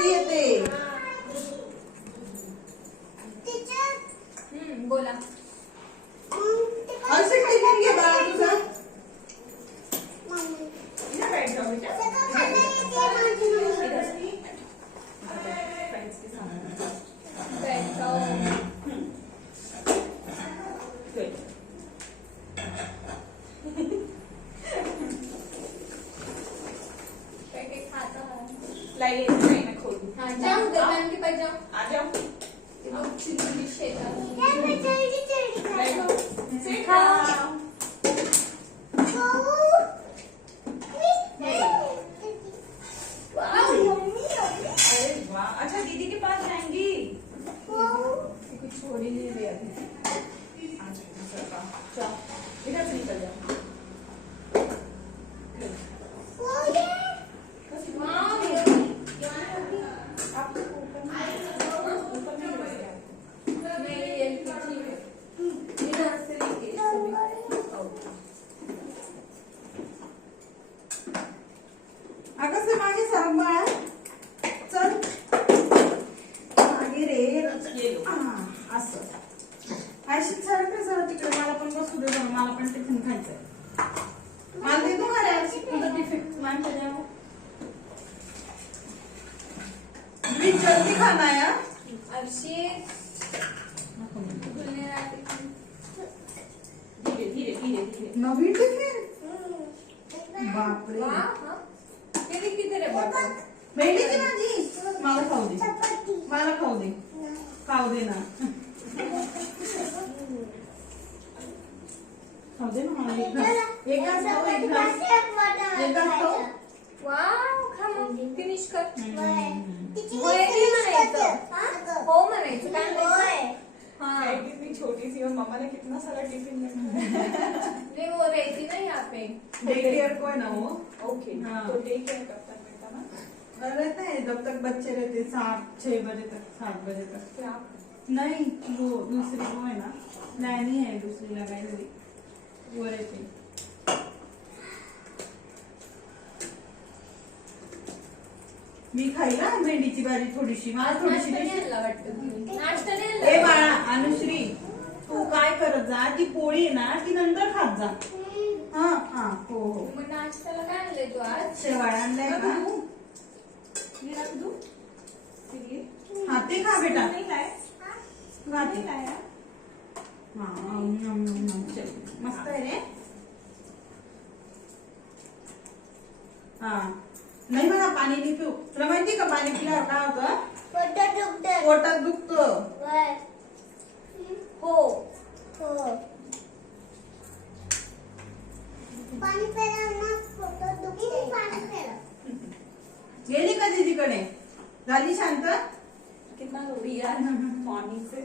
मस्ती येते. बोला. हर्षित टिफिन घे बाळा तुझा. जाओ दुकान के पास जाओ. आ जाओ. अच्छा दीदी के पास जाएंगी. छोड़ी नहीं रही अभी. इधर से निकल जाओ. अगं से मागे सरक बाळा. चल मागे रे. असं अशी सरक रे जरा तिकडे. मला पण बसू दे जरा. मला पण टिफिन खायचंय. मला देतो का रे आज तुझं टिफिन. मांडते जाऊ. प्लीज जल्दी खाना है. धीरे धीरे धीरे धीरे. नवीन टिफिन. बापरे. किती रे बाबा. भेंडीची भाजी. मला खाऊ दे. मला खाऊ दे. खाऊ दे ना. खाऊ दे ना मला एक घास. एक घास खाऊ. एक घास. एक घास खाऊ. वाव खा मग. फिनिश कर. हो म्हणायचं. काय म्हणायचं. हाँ कितनी छोटी सी और मम्मा ने कितना सारा टिफिन में. नहीं वो रहती ना यहाँ पे. डे केयर को है ना वो. ओके हाँ. तो डे केयर कब तक रहता ना. रहता है जब तक बच्चे रहते 6 बजे तक 7 बजे तक. क्या नहीं वो दूसरी वो है ना. नैनी है दूसरी लगाई हुई. वो रहती. मी खाईला भेंडीची भाजी थोडीशी. मला थोडीशी नाश्ता नाही ए बाळा अनुश्री तू काय करत जा. ती पोळी आहे ना ती नंतर खात जा. हा हा हो हो. मग नाश्त्याला काय आणलंय तू आज. शेवाळ्या आणलाय का. ये रख दूं. हा ते खा बेटा. नहीं लाए. खा ते. नहीं लाया. हा मस्त आहे रे. हा नाही म्हणा पाणी नाही पिऊ. तुला माहिती का पाणी पिल्यावर काय होतं. पोटात दुखतं. हो गेली का दीदीकडे. झाली शांत. कितना रो रही है मॉर्निंग से.